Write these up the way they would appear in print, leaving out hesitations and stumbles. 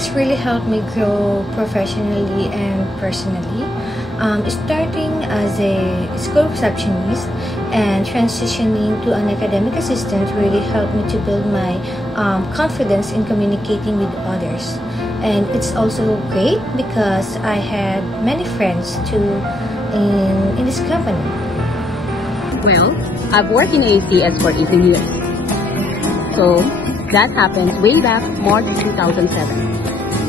It's really helped me grow professionally and personally. Starting as a school receptionist and transitioning to an academic assistant really helped me to build my confidence in communicating with others. And it's also great because I had many friends too in this company. Well, I've worked in ACS for 18 years. So, that happened way back March 2007.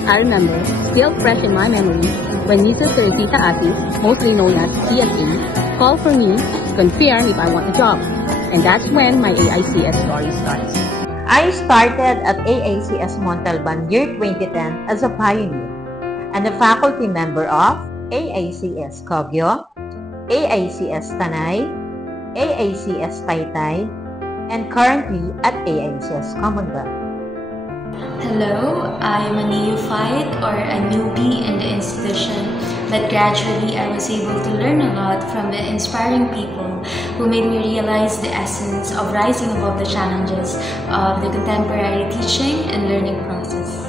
I remember, still fresh in my memory, when Mrs. Teresita Ati, mostly known as CSA, called for me to confirm if I want a job. And that's when my AICS story starts. I started at AICS Montalban year 2010 as a pioneer and a faculty member of AICS Cogyo, AICS Tanay, AICS Taytay, and currently at AICS Commonwealth. Hello, I am a neophyte or a newbie in the institution, but gradually I was able to learn a lot from the inspiring people who made me realize the essence of rising above the challenges of the contemporary teaching and learning process.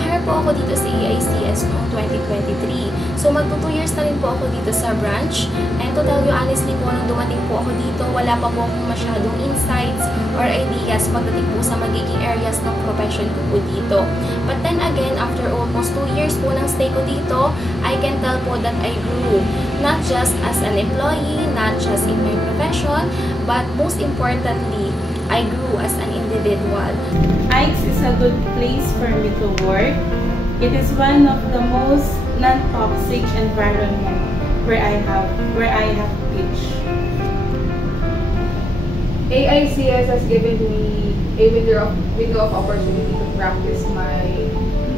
Hire po ako dito sa AICS noong 2023. So magto 2 years na rin po ako dito sa branch. And to tell you honestly po, nung dumating po ako dito, wala pa po akong masyadong insights or ideas pagdating po sa magiging areas ng profession ko po dito. But then again, after almost 2 years po ng stay ko dito, I can tell po that I grew. Not just as an employee, not just in my profession, but most importantly, I grew as an individual. ICE is a good place for me to work. It is one of the most non-toxic environment where I have pitched. AICS has given me a window of opportunity to practice my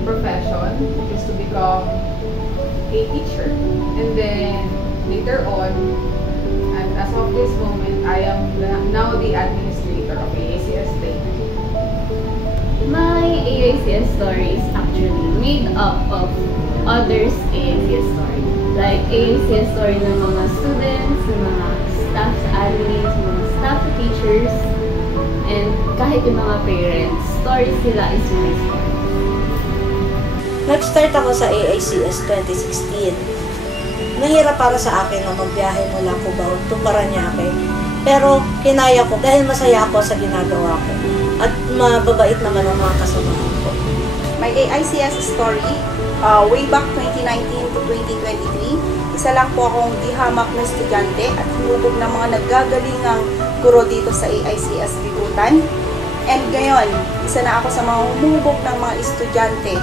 profession, which is to become a teacher. And then later on, and as of this moment, I am now the administrator of AICS State. My AICS story is actually made up of others' AICS story. Like AICS story ng mga students, ng mga staff sa admins, mga staff teachers, and kahit yung mga parents, story sila is my story. Nag-start ako sa AICS 2016. Nahirap para sa akin na magbiyahe mula Cubao to Parañaque. Pero kinaya ko dahil masaya ako sa ginagawa ko. At mababait naman ang mga kasamahan ko. My AICS story, way back 2019 to 2023, isa lang po akong dihamak na estudyante at humubog ng mga naggagalingang guro dito sa AICS Bibutan. And ngayon, isa na ako sa mga humubog ng mga estudyante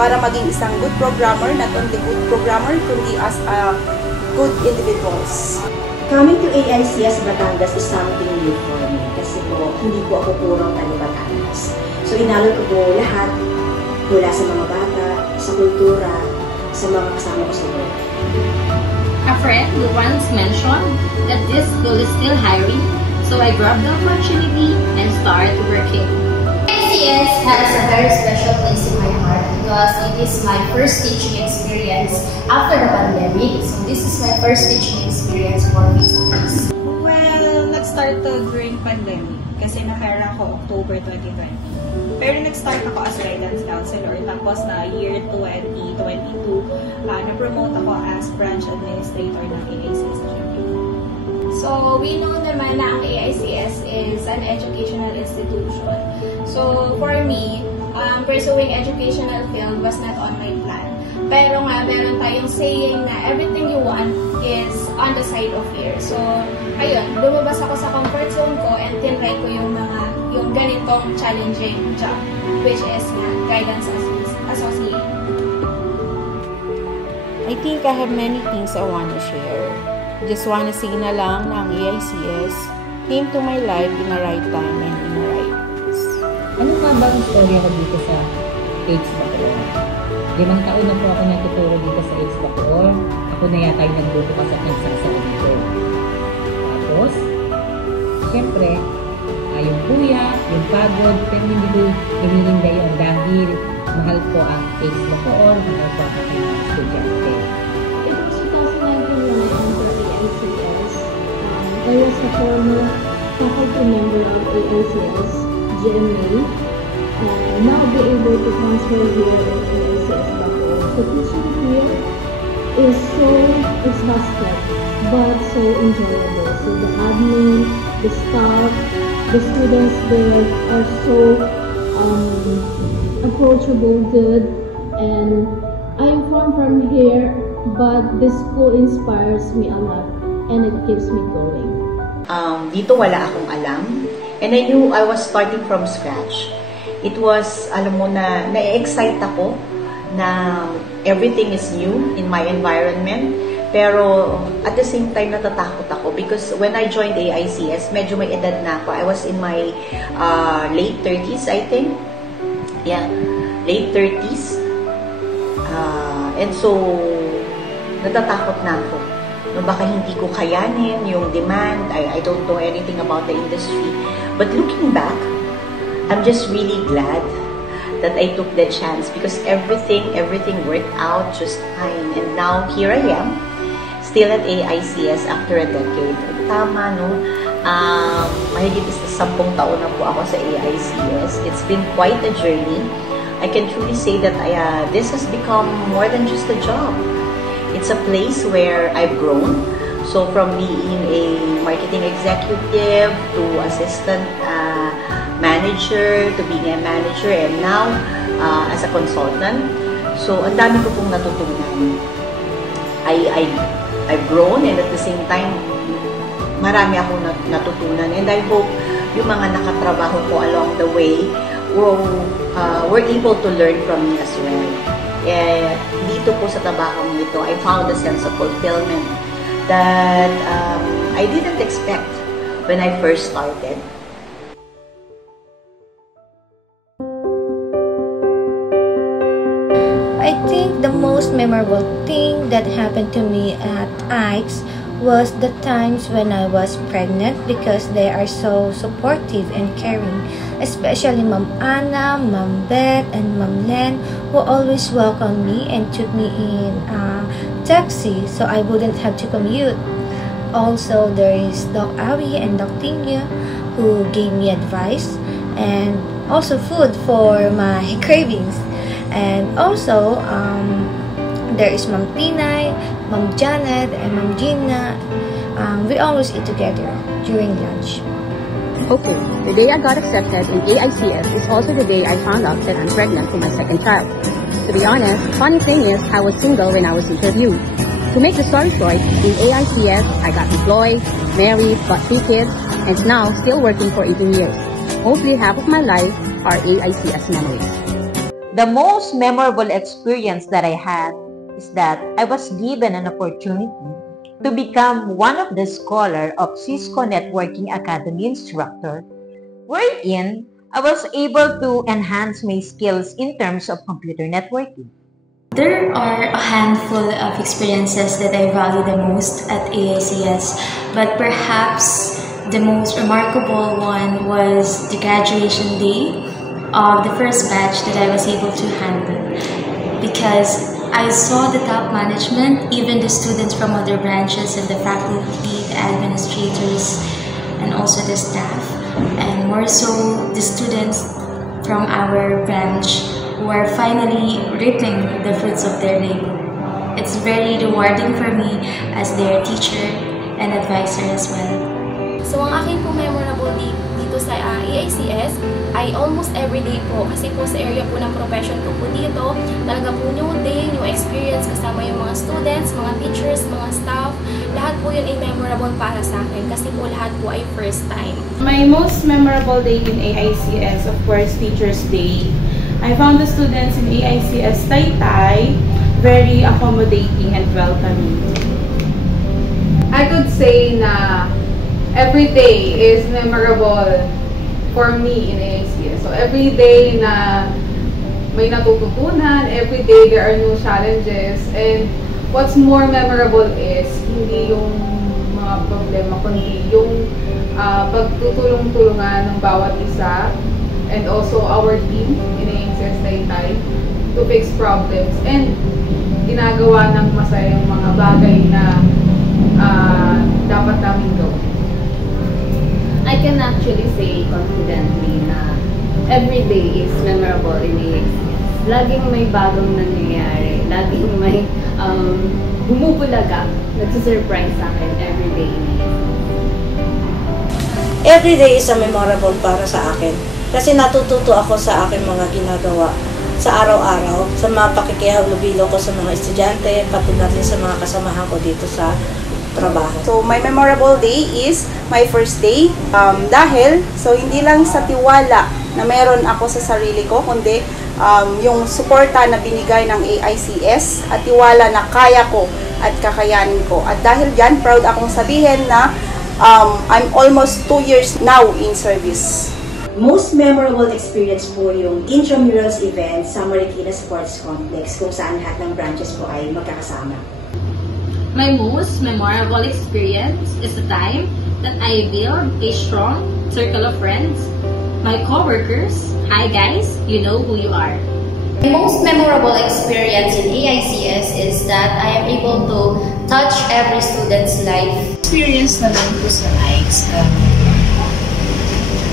para maging isang good programmer, not only good programmer, kundi as good individuals. Coming to AICS Batangas is something new for me kasi po hindi po ako purong Batangas. So inalok ko po lahat mula sa mga bata, sa kultura, sa mga kasama ko sa work. A friend once mentioned that this school is still hiring, so I grabbed the opportunity and started working. AICS has a very special place in my heart because it is my first teaching experience after the pandemic. So this is my first teaching experience for face-to-face. Well, nag-start to during pandemic kasi na-hire ako October 2020. Pero nag-start ako as guidance counselor tapos na year 2022, na-promote ako as branch administrator ng AICS. So, we know naman na ang AICS is an educational institution. So, for me, pursuing educational field was not on my plan. Pero nga, meron tayong saying na everything you want is on the side of fear. So, ayun, lumabas ako sa comfort zone ko and tinry ko yung ganitong challenging job, which is guidance associate. I think I have many things I want to share. Just want to say na lang na ang AICS came to my life in the right time and in the right place. Ano nga ba ang story ako dito sa AIDS Bacoor? 5 taon na po ako natuturo dito sa AIDS Bacoor. Ako na yata yung nagbubukas at nagsasara dito. Tapos, siyempre, yung kuya, yung pagod, pero hindi ko hinihinda yun dahil mahal ko ang AIDS Bacoor, mahal ko ang aking mga estudyante. I was a former faculty member of AICS GMA, and now be able to transfer here in AICS Bacoor. So teaching here is so exhausting but so enjoyable. So the admin, the staff, the students there are so approachable, good, and I am from here, but the school inspires me a lot and it keeps me going. Dito wala akong alam, and I knew I was starting from scratch. It was, alam mo na, na-excite ako na everything is new in my environment, pero at the same time natatakot ako because when I joined AICS, medyo may edad na ako. I was in my late 30s, I think. Yeah, late 30s. And so, natatakot na ako. No, baka hindi ko kayanin yung demand. I don't know anything about the industry. But looking back, I'm just really glad that I took the chance because everything worked out just fine. And now, here I am, still at AICS after a decade. Tama, no? Mahigit is 10 taon na po ako sa AICS. It's been quite a journey. I can truly say that this has become more than just a job. It's a place where I've grown. So from being a marketing executive to assistant manager to being a manager and now as a consultant. So ang dami ko pong natutunan. I've grown and at the same time marami akong natutunan and I hope yung mga nakatrabaho ko along the way were able to learn from me as well. Dito po sa tabakong ito, I found a sense of fulfillment that I didn't expect when I first started. I think the most memorable thing that happened to me at AICS was the times when I was pregnant because they are so supportive and caring, especially Ma'am Anna, Ma'am Beth, and Ma'am Len, who always welcomed me and took me in a taxi so I wouldn't have to commute. Also, there is Doc Awi and Doc Tingya who gave me advice and also food for my cravings. And also, there is Ma'am Pinay, Ma'am Janet, and Ma'am Gina. We always eat together during lunch. Okay, the day I got accepted in AICS is also the day I found out that I'm pregnant for my second child. To be honest, funny thing is, I was single when I was interviewed. To make the story short, in AICS, I got employed, married, got 3 kids, and now still working for 18 years. Mostly half of my life are AICS memories. The most memorable experience that I had is that I was given an opportunity to become one of the scholar of Cisco Networking Academy instructor, wherein I was able to enhance my skills in terms of computer networking. There are a handful of experiences that I value the most at AICS, but perhaps the most remarkable one was the graduation day of the first batch that I was able to handle, because I saw the top management, even the students from other branches and the faculty, the administrators, and also the staff, and more so the students from our branch who are finally reaping the fruits of their labor. It's very rewarding for me as their teacher and advisor as well. So ang akin po memorable dito sa AICS ay almost everyday po, kasi po sa area po ng profession ko po dito, talaga po new day, new experience kasama yung mga students, mga teachers, mga staff, lahat po yun ay memorable para sa akin kasi po lahat po ay first time. My most memorable day in AICS, of course, Teachers Day. I found the students in AICS Taytay very accommodating and welcoming. I could say na every day is memorable for me in AICS. So every day na may natututunan, every day there are new challenges, and what's more memorable is hindi yung mga problema, kundi yung pagtutulong-tulungan ng bawat isa and also our team in AICS Taytay to fix problems and ginagawa ng masayang mga bagay na dapat namin gawin. I can actually say confidently na every day is memorable in AICS. Laging may bagong nangyayari. Laging may bumubulaga. Nagsusurprise sa akin every day in AICS. Every day is a memorable para sa akin. Kasi natututo ako sa aking mga ginagawa sa araw-araw, sa mga pakikihalubilo ko sa mga estudyante, pati na rin sa mga kasamahan ko dito sa trabaho. So, my memorable day is my first day. Dahil, hindi lang sa tiwala na meron ako sa sarili ko, kundi yung suporta na binigay ng AICS at tiwala na kaya ko at kakayanin ko. At dahil dyan, proud akong sabihin na I'm almost 2 years now in service. Most memorable experience po yung intramurals event sa Marikina Sports Complex kung saan lahat ng branches po ay magkakasama. My most memorable experience is the time that I build a strong circle of friends. My coworkers, hi guys, you know who you are. My most memorable experience in AICS is that I am able to touch every student's life. Experience naman ko sa likes.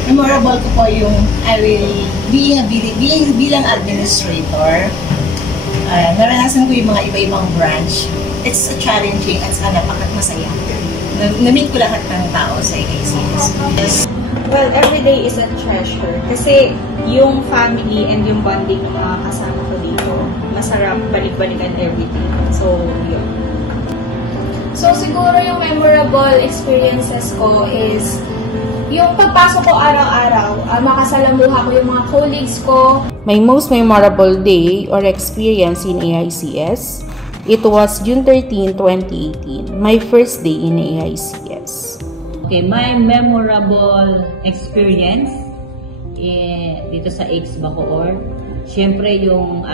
Memorable ko po yung I will bilang administrator. Naranasan ko yung mga iba-ibang branch. It's a challenging at napaka-masaya. Na-meet ko lahat ng tao sa AICS. Well, every day is a treasure. Kasi yung family and yung bonding ng mga kasama ko dito, masarap balik-balikan everything. So, yun. So, siguro yung memorable experiences ko is yung pagpasok ko araw-araw, makasalamuha ko yung mga colleagues ko. My most memorable day or experience in AICS, it was June 13, 2018, my first day in AICS. Okay, my memorable experience dito sa AICS Bacoor, syempre yung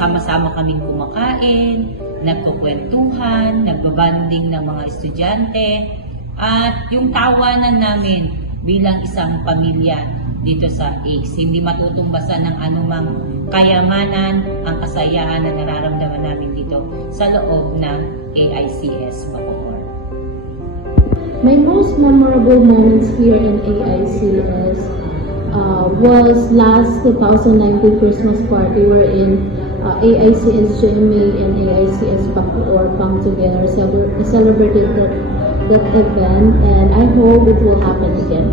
sama-sama kaming kumakain, nagkukwentuhan, nagbabanding ng mga estudyante, at yung tawanan namin bilang isang pamilya dito sa AICS. Hindi matutumbasan ng anumang kayamanan ang kasayahan na nararamdaman namin dito sa loob ng AICS Bacoor. My most memorable moments here in AICS was last 2019 Christmas party wherein AICS GMA and AICS Bacoor come together, celebrated that event, and I hope it will happen again.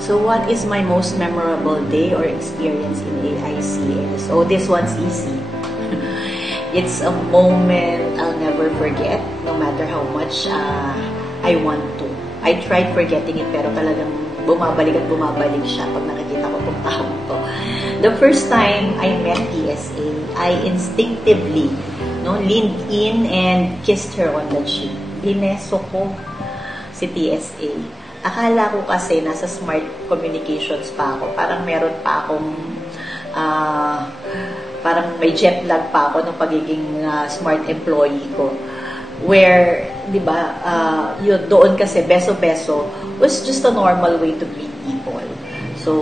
So what is my most memorable day or experience in AICS? Oh, this one's easy. It's a moment I'll never forget, no matter how much I want to. I tried forgetting it, pero talagang bumabalik at bumabalik siya pag nakikita ko itong taong to. The first time I met TSA, I instinctively leaned in and kissed her on the cheek. Bineso ko si TSA. Akala ko kasi nasa Smart Communications pa ako. Parang meron pa akong parang may jet lag pa ako ng pagiging smart employee ko. Where, di ba, doon kasi beso-beso was just a normal way to greet people. So,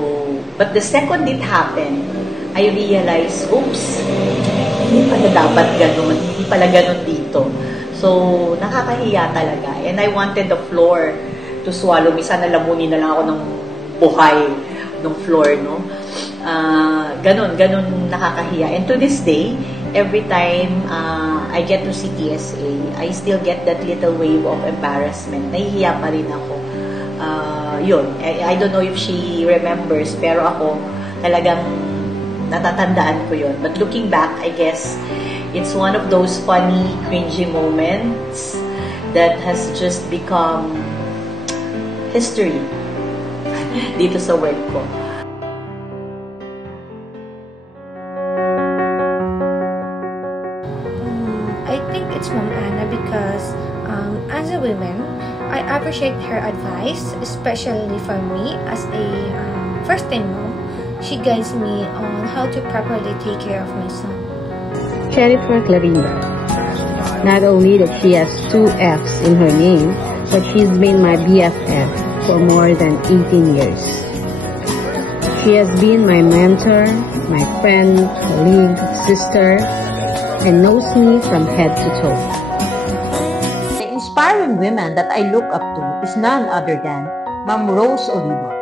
but the second it happened, I realized, oops, hindi pala dapat ganun, hindi pala ganun dito. So, nakakahiya talaga. And I wanted the floor to swallow me. Sana lamunin na lang ako ng buhay ng floor, no? Ganun nakakahiya. And to this day, every time I get to see TSA, I still get that little wave of embarrassment. Nahihiya pa rin ako. Yun. I don't know if she remembers, pero ako talagang natatandaan ko yun. But looking back, I guess, it's one of those funny, cringy moments that has just become history dito sa work ko. I think it's Ma'am Anna because as a woman, I appreciate her advice, especially for me as a first-time mom. She guides me on how to properly take care of my son. Jennifer Clarinda. Not only that she has 2 F's in her name, but she's been my BFF for more than 18 years. She has been my mentor, my friend, colleague, sister, and knows me from head to toe. The inspiring women that I look up to is none other than Ma'am Rose Oliva.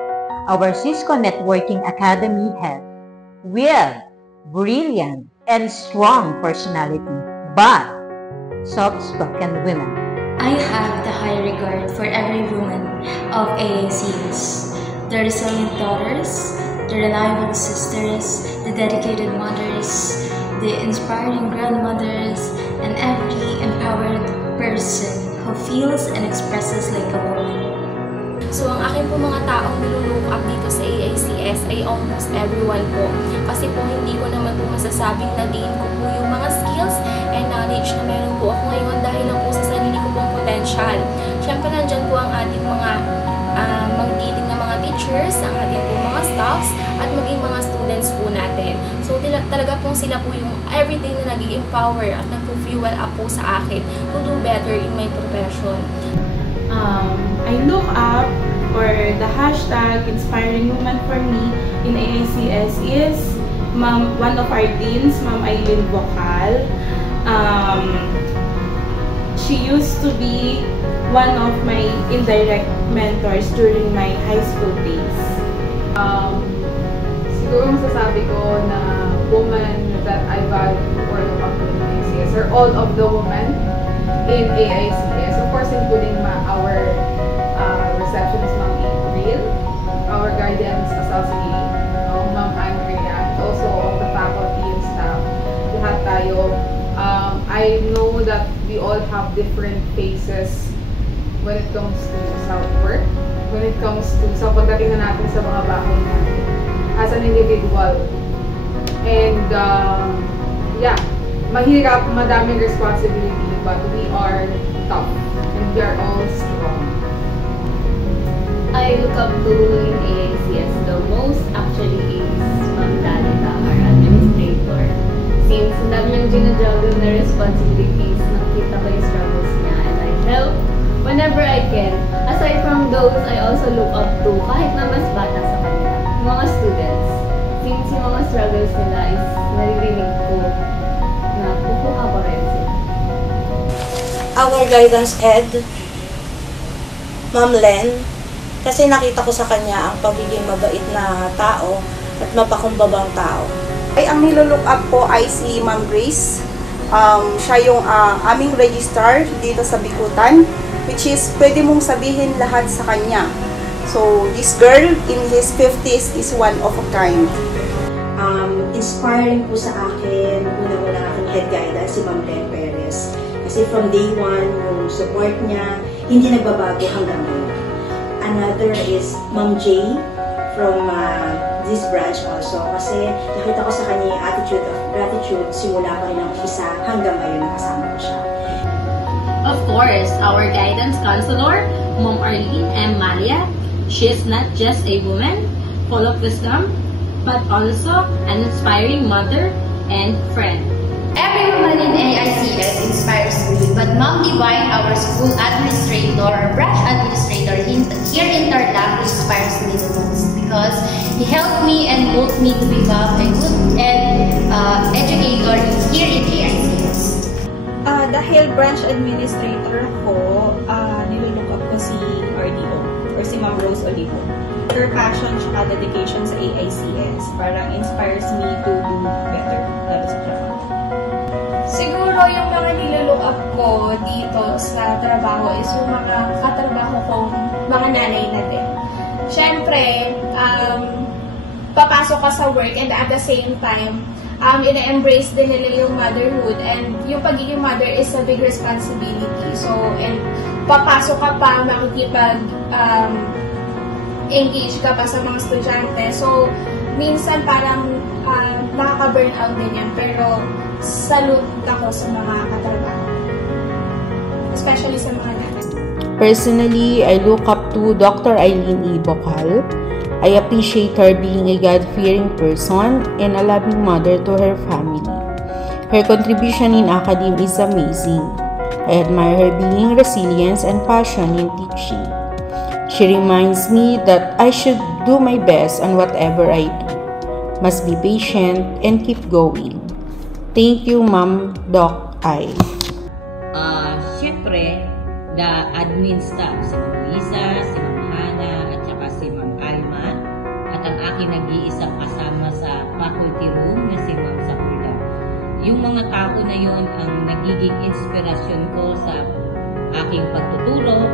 our Cisco Networking Academy head, with brilliant and strong personality, but soft-spoken women. I have the high regard for every woman of AACS, the resilient daughters, the reliable sisters, the dedicated mothers, the inspiring grandmothers, and every empowered person who feels and expresses like a woman. So, ang akin po mga taong nilulook up dito sa AACS ay almost everyone po. Kasi po, hindi ko naman po masasabing na-gain ko po yung mga skills and knowledge na meron po ako ngayon dahil lang po sa sarili ko pong potential. Siyempre, nandyan po ang ating mga magdiling na mga teachers, ang ating po mga staffs, at maging mga students po natin. So, talaga pong sila po yung everything na nag-i-empower at nag-fuel up po sa akin to do better in my profession. I look up, or the hashtag inspiring woman for me in AACS is one of our deans, Ma'am Aileen Bocal. She used to be one of my indirect mentors during my high school days. Siguro masasabi ko na woman that I value or look up to in AACS are all of the women in AACS, of course including our receptionist, Ma'am April, our guidance associate, Ma'am Andrea, and also of the faculty and staff. Lahat tayo. I know that we all have different phases when it comes to self-work, when it comes to sa pagdating na natin sa mga bagay natin as an individual. And yeah, mahirap, madaming responsibility, but we are tough and we are all strong. I look up to in AACS the most actually is Ma'am Dalita, our administrator. Since ang dami niyang ginajuggle na responsibilities, nakita ko yung struggles niya and I help whenever I can. Aside from those, I also look up to kahit na mas bata sa kanila, mga students. Since yung mga struggles nila is naririnig ko na kukuha ko rin sila. Our guidance head, Ma'am Len, kasi nakita ko sa kanya ang pagiging mabait na tao at mapakumbabang tao. Ay, ang nilook up ko ay si Ma'am Grace. Siya yung aming registrar dito sa Bikutan, which is pwede mong sabihin lahat sa kanya. So, this girl in his 50s is one of a kind. Inspiring po sa akin, una-una aking head guidance, si Ma'am Len Perez. Kasi from day one, yung support niya, hindi nagbabago hanggang ngayon. Another is Ma'am J from this branch also. Kasi nakita ko sa kanya yung attitude of gratitude simula pa rin ang umpisa hanggang ngayon nakasama ko siya. Of course, our guidance counselor, Ma'am Arlene M. Malia. She is not just a woman full of wisdom, but also an inspiring mother and friend. Every woman in AICS inspires me, but Ma'am Divine, our school administrator or branch administrator here in Tarlac, inspires me the most because he helped me and molded me to become a good educator here in AICS. Dahil branch administrator ko, nilulook up ko si RDO or si Ma'am Rose Olivo. Her passion at dedication sa AICS parang inspires me to do better lalo sa trabaho. Siguro yung mga nilook up ko dito sa trabaho is yung mga katrabaho kong mga nanay na din. Siyempre, papasok ka sa work and at the same time, ina-embrace din nila yung motherhood and yung pagiging mother is a big responsibility. So, and papasok ka pa, makikipag-engage ka pa sa mga estudyante. So, minsan parang nakaka-burn out din yan. Pero, salute ako sa mga katrabaho. Especially sa mga nanay. Personally, I look up to Dr. Aileen E. Bocal. I appreciate her being a God-fearing person and a loving mother to her family. Her contribution in academia is amazing. I admire her being resilience and passion in teaching. She reminds me that I should do my best on whatever I do. Must be patient and keep going. Thank you, Ma'am Doc I. Siyempre, the admin staff, si Ma'am Lisa, si Ma'am Hana, at saka si Ma'am Alma, yung mga tao na yon ang nagiging inspirasyon ko sa aking pagtuturo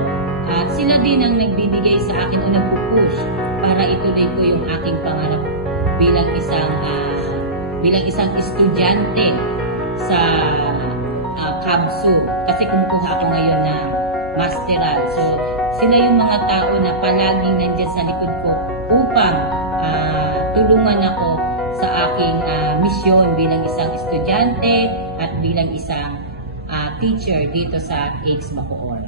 at sila din ang nagbibigay sa akin o nag-push para ituloy ko yung aking pangarap bilang isang estudyante sa KABSU kasi kumukuha ako ngayon na masteral. So sila yung mga tao na palaging nandyan sa likod ko upang tulungan ako sa aking misyon bilang isang estudyante at bilang isang teacher dito sa AIDS Bacoor.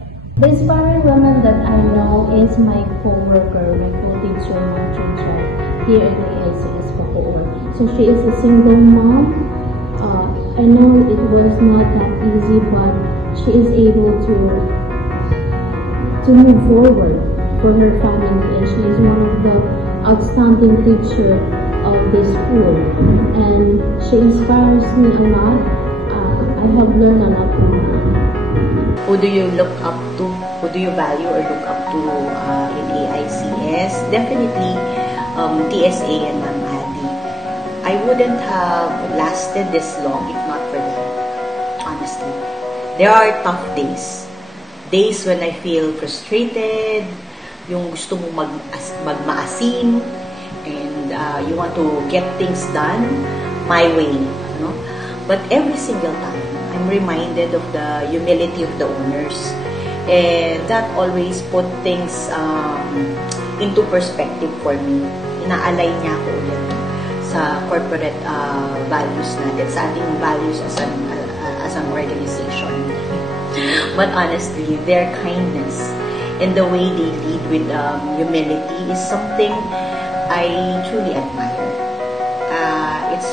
The inspiring woman that I know is my co-worker, my co-teacher, Manchucha, here at the AICS Bacoor. So she is a single mom. I know it was not that easy, but she is able to move forward for her family, and she is one of the outstanding teacher of this school, and she inspires me a lot. I have learned a lot from her. Who do you look up to? Who do you value or look up to in AICS? Definitely TSA and Ma'am Adi. I wouldn't have lasted this long if not for them, honestly. There are tough days. Days when I feel frustrated, yung gusto mo magmaasim, and you want to get things done my way. No? But every single time, I'm reminded of the humility of the owners, and that always put things into perspective for me. Ina-align niya ako ulit sa corporate values natin, sa ating values as an organization. But honestly, their kindness and the way they lead with humility is something I truly admire. It's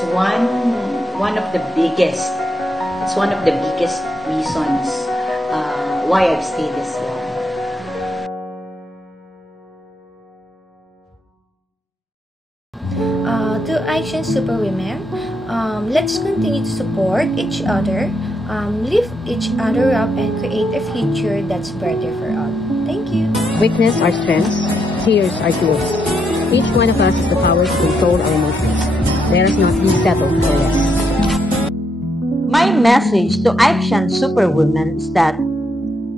one of the biggest reasons why I've stayed this long. To Action Superwomen, let's continue to support each other, lift each other up, and create a future that's better for all. Thank you. Weakness are strengths, fears are tools. Each one of us has the power to control our emotions. Let us not be settled for less. My message to Action Superwomen is that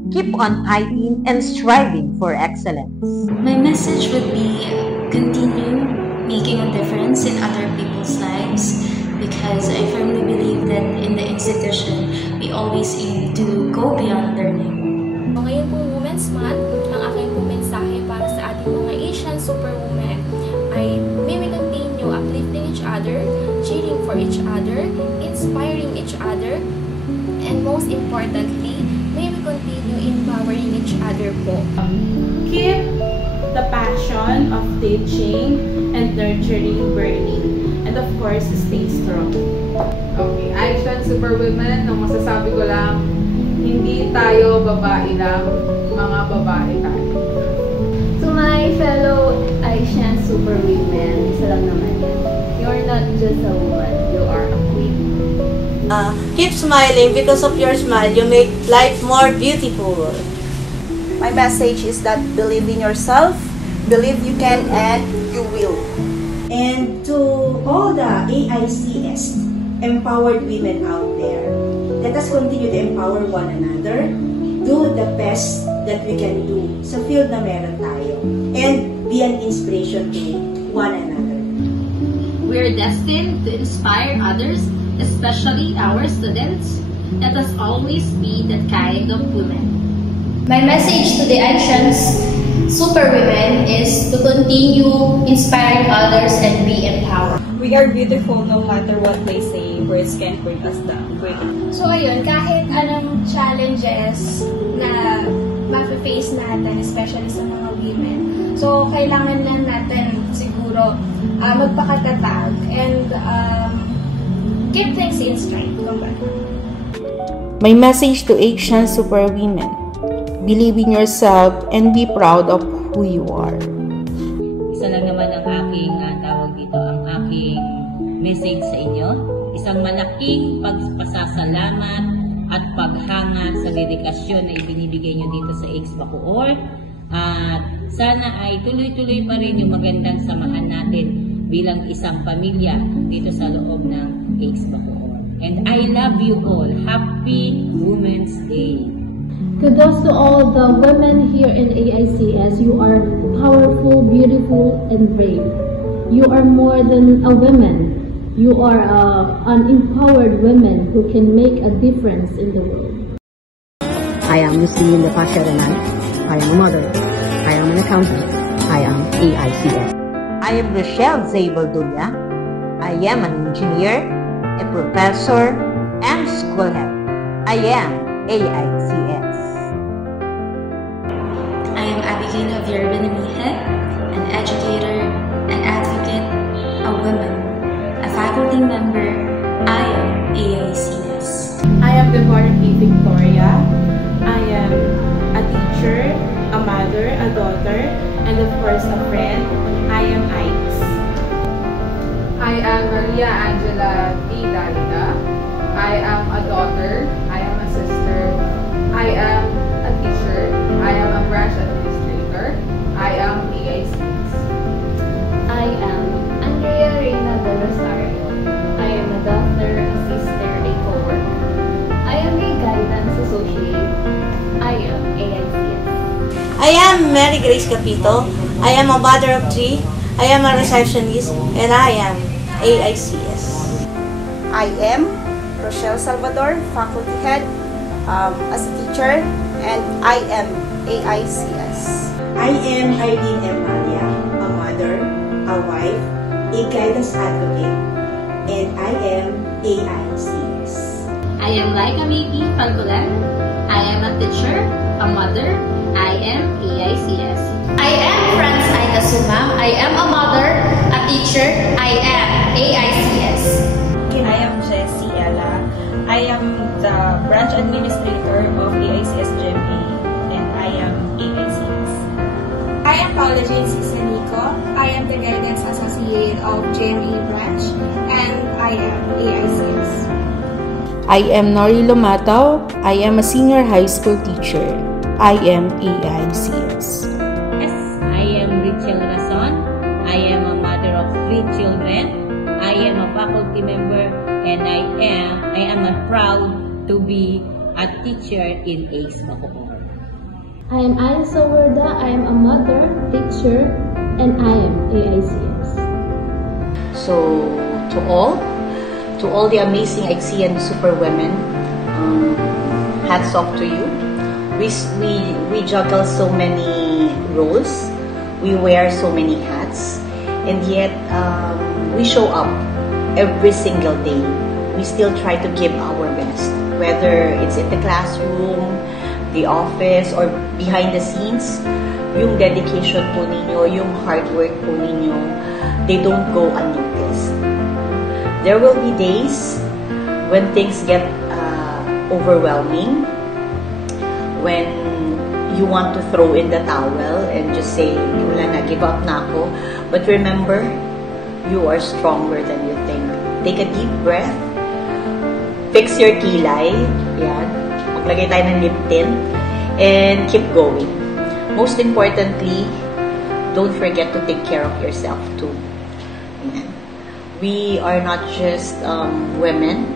keep on fighting and striving for excellence. My message would be continue making a difference in other people's lives, because I firmly believe that in the institution, we always aim to go beyond learning. Ngayon po Women's Month, ang aking po mensahe para sa ating mga Asian Superwomen ay may we continue uplifting each other, cheering for each other, inspiring each other, and most importantly, may we continue empowering each other po. Keep the passion of teaching and nurturing burning, and of course, stay strong. Okay, Action Superwomen, ang masasabi ko lang, hindi tayo babae lang, mga babae tayo. To my fellow Asian Superwomen, isa lang naman yan. You're not just a woman, you are a queen. Keep smiling. Because of your smile, you make life more beautiful. My message is that believe in yourself, believe you can, and you will. And to all the AICS empowered women out there, let us continue to empower one another, do the best that we can do sa field na meron tayo, and be an inspiration to one another. We're destined to inspire others, especially our students. Let us always be that kind of women. My message to the Actions Superwomen is to continue inspiring others and be empowered. We are beautiful no matter what they say. Words can't bring us down. So ayun, kahit anong challenges na ma-face natin, especially sa mga women, so kailangan lang natin siguro magpakatatag and keep things in stride. My message to Asian Superwomen: believe in yourself and be proud of who you are. Isa lang naman ang aking tawag dito, ang aking message sa inyo. Isang malaking pagpasasalamat at paghanga sa dedikasyon na ibinibigay nyo dito sa AIDS Bacoor. At sana ay tuloy-tuloy pa rin yung magandang samahan natin bilang isang pamilya dito sa loob ng AIDS Bacoor. And I love you all. Happy Women's Day. Kudos to all the women here in AICS. You are powerful, beautiful, and brave. You are more than a woman. You are an empowered woman who can make a difference in the world. I am Lucille Pasharanay. I am a mother. I am an accountant. I am AICS. I am Rochelle Zabaldulya. I am an engineer, a professor, and school head. I am AICS. I am Abigail Javier Benamihe, an educator, an advocate, a woman, a faculty member. I am AICS. I am Deborah P. Victoria. I am a teacher, a mother, a daughter, and of course a friend. I am Ikes. I am Maria Angela A. Dalida. I am a daughter. I am a sister. I am a teacher. I am a branch administrator. I am AICS. I am Andrea Reyna de Rosario. I am a doctor, a sister, a co-worker. I am a guidance associate. I am AICS. I am Mary Grace Capito. I am a mother of 3. I am a receptionist, and I am AICS. I am Rochelle Salvador, faculty head, as a teacher, and I am AICS. I am Eileen M. Malia, a mother, a wife, a guidance advocate, and I am AICS. I am Laika Miki Falcolan. I am a teacher, a mother. I am AICS. I am Franz Aida Suma. I am a mother, a teacher. I am AICS. I am Jessie Ella. I am the branch administrator of AICS GMA, and I am AICS. I am Paula Jane Sisanico. I am the guidance associate of GMA branch, and I am AICS. I am Nori Lumataw. I am a senior high school teacher. I am AICS. Yes, I am Rachel Rason. I am a mother of 3 children. I am a faculty member, and I am proud to be a teacher in ACE Bacoor. I am Alice Owerda. I am a mother, teacher, and I am AICS. So, to all the amazing AICSian superwomen, hats off to you. We juggle so many roles, we wear so many hats, and yet we show up every single day. We still try to give our best, whether it's in the classroom, the office, or behind the scenes. Yung dedication po ninyo, yung hard work po ninyo, they don't go unnoticed. There will be days when things get overwhelming, when you want to throw in the towel and just say, wala na, give up na ako. But remember, you are stronger than you think. Take a deep breath. Fix your kilay. Yan. Maglagay tayo ng lip tint. And keep going. Most importantly, don't forget to take care of yourself too. Amen. We are not just women.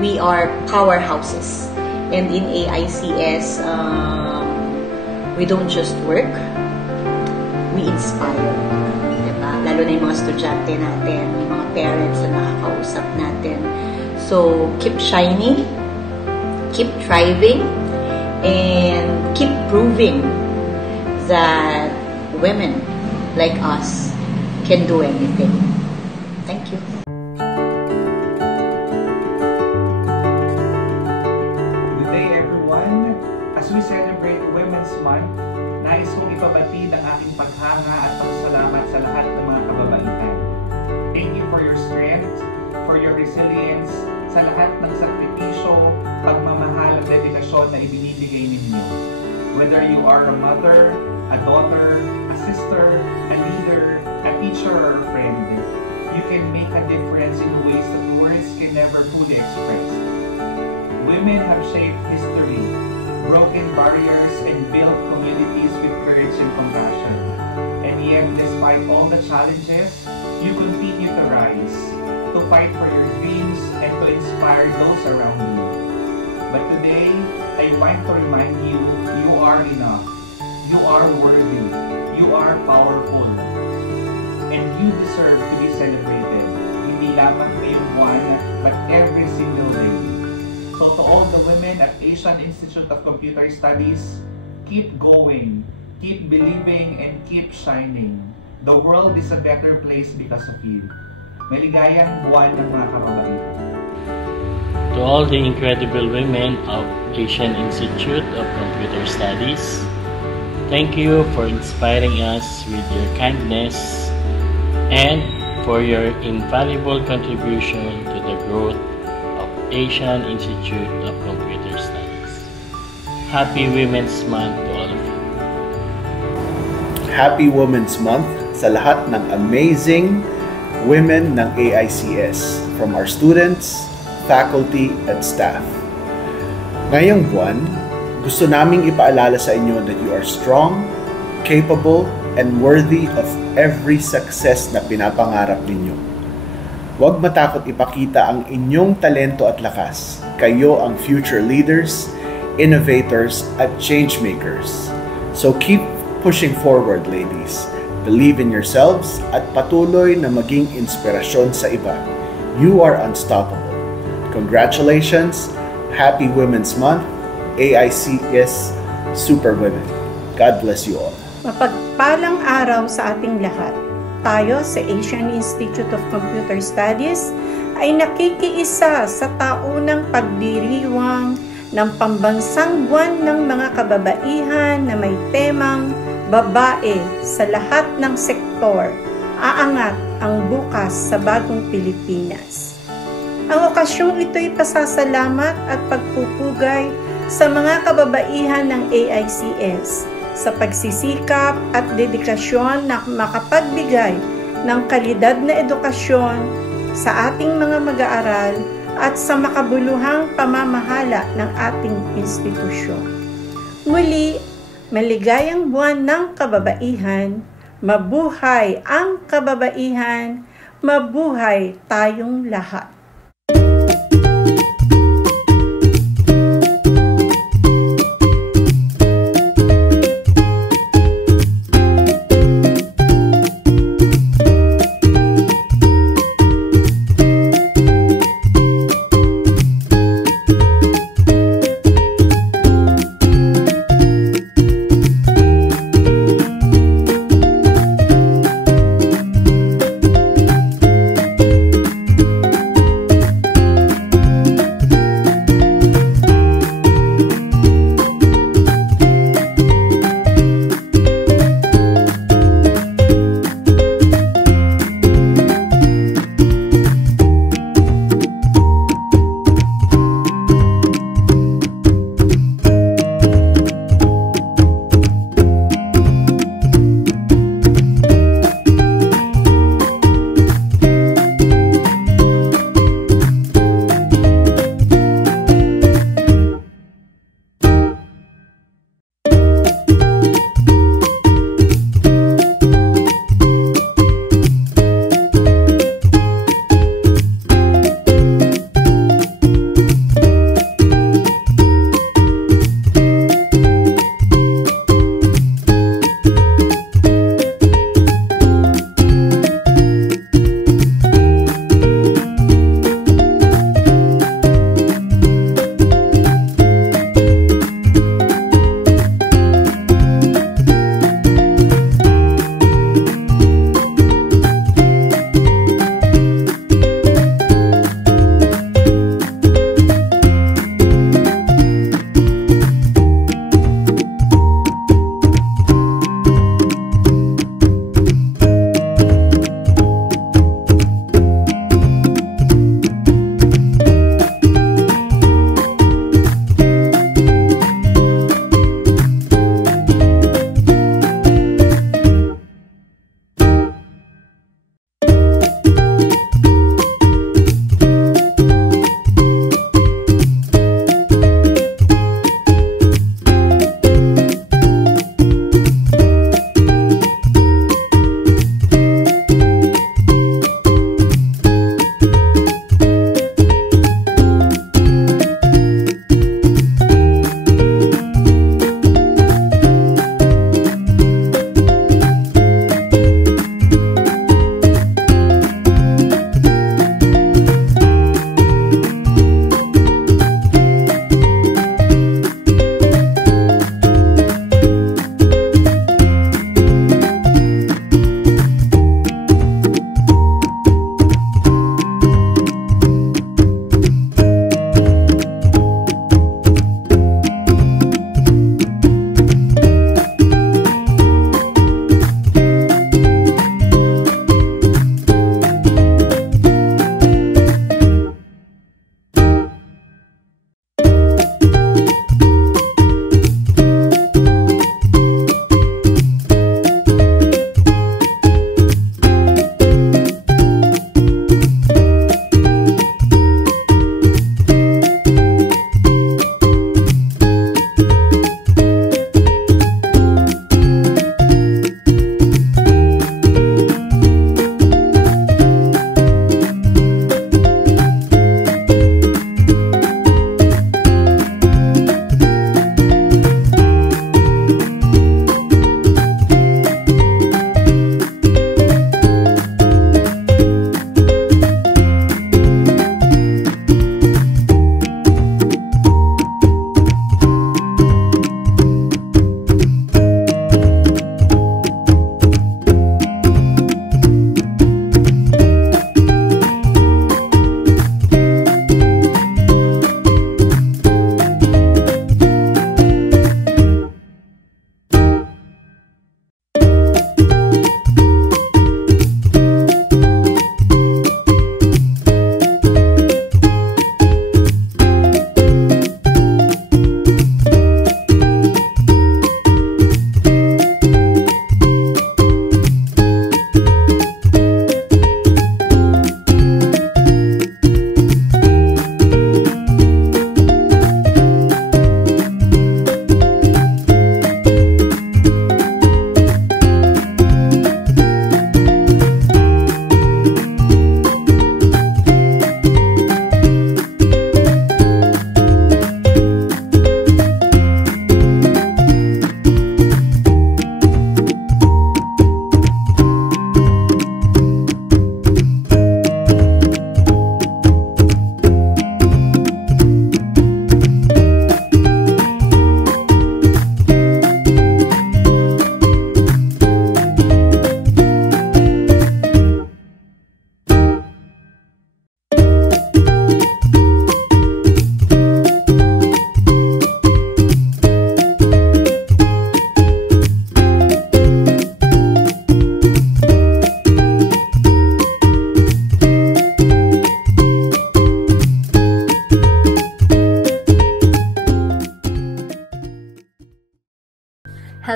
We are powerhouses. And in AICS, we don't just work, we inspire. Diba? Lalo na yung mga estudyante natin, yung mga parents na nakakausap natin. So, keep shining, keep thriving, and keep proving that women like us can do anything. Thank you. Good day everyone. As we celebrate Women's Month, nais kong ipabatid ang aking paghanga at pagsalamat sa lahat ng mga kababaihan. Thank you for your strength, for your resilience, sa lahat ng sakripisyo, pagmamahal at dedikasyon na ibinibigay ninyo. Whether you are a mother, a daughter, a sister, a leader, a teacher, or a friend, you can make a difference in ways that words can never fully express. Women have shaped history, broken barriers, and built communities with courage and compassion. And yet, despite all the challenges, you continue to rise, to fight for your dreams, and to inspire inspire those around you. But today, I want to remind you, you are enough. You are worthy. You are powerful. And you deserve to be celebrated. Hindi lamang ngayong buwan, but every single day. So to all the women at Asian Institute of Computer Studies, keep going, keep believing, and keep shining. The world is a better place because of you. Maligayang buwan ng mga kababaihan. To all the incredible women of Asian Institute of Computer Studies, thank you for inspiring us with your kindness and for your invaluable contribution to the growth of Asian Institute of Computer Studies. Happy Women's Month to all of you. Happy Women's Month sa lahat ng amazing women ng AICS, from our students, faculty, and staff. Ngayong buwan, gusto naming ipaalala sa inyo that you are strong, capable, and worthy of every success na pinapangarap ninyo. Huwag matakot ipakita ang inyong talento at lakas. Kayo ang future leaders, innovators, at change makers. So keep pushing forward, ladies. Believe in yourselves at patuloy na maging inspirasyon sa iba. You are unstoppable. Congratulations! Happy Women's Month, AICS Super Women. God bless you all. Mapagpalang araw sa ating lahat. Tayo sa Asian Institute of Computer Studies ay nakikiisa sa taunang pagdiriwang ng pambansang buwan ng mga kababaihan na may temang babae sa lahat ng sektor, aangat ang bukas sa bagong Pilipinas. Ang okasyong ito'y pasasalamat at pagpupugay sa mga kababaihan ng AICS sa pagsisikap at dedikasyon na makapagbigay ng kalidad na edukasyon sa ating mga mag-aaral at sa makabuluhang pamamahala ng ating institusyon. Muli, maligayang buwan ng kababaihan, mabuhay ang kababaihan, mabuhay tayong lahat.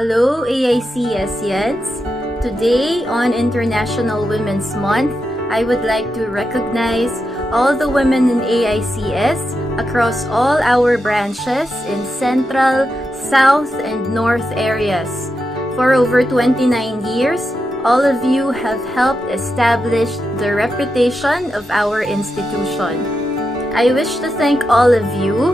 Hello AICSians! Today on International Women's Month, I would like to recognize all the women in AICS across all our branches in Central, South, and North areas. For over 29 years, all of you have helped establish the reputation of our institution. I wish to thank all of you,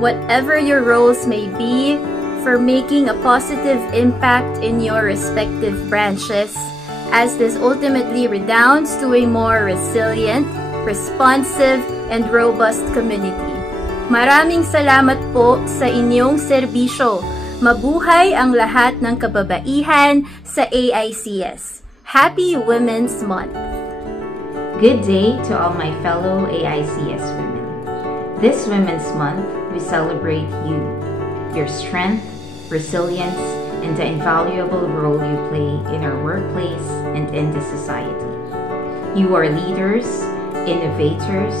whatever your roles may be, for making a positive impact in your respective branches, as this ultimately redounds to a more resilient, responsive, and robust community. Maraming salamat po sa inyong serbisyo. Mabuhay ang lahat ng kababaihan sa AICS. Happy Women's Month! Good day to all my fellow AICS women. This Women's Month, we celebrate you, your strength, resilience, and the invaluable role you play in our workplace and in the society. You are leaders, innovators,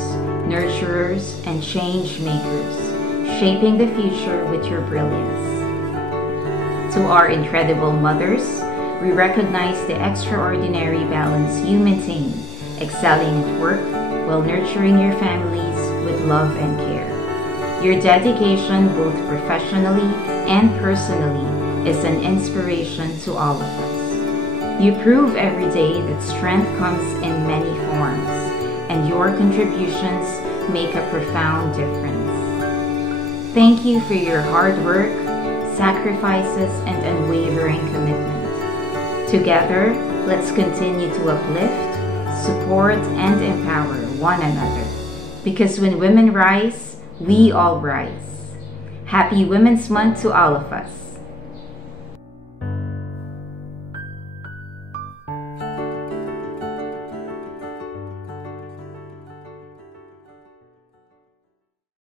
nurturers, and change makers, shaping the future with your brilliance. To our incredible mothers, we recognize the extraordinary balance you maintain, excelling at work while nurturing your families with love and care. Your dedication, both professionally and personally, is an inspiration to all of us. You prove every day that strength comes in many forms, and your contributions make a profound difference. Thank you for your hard work, sacrifices, and unwavering commitment. Together, let's continue to uplift, support, and empower one another. Because when women rise, we all rise. Happy Women's Month to all of us.